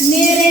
Miren.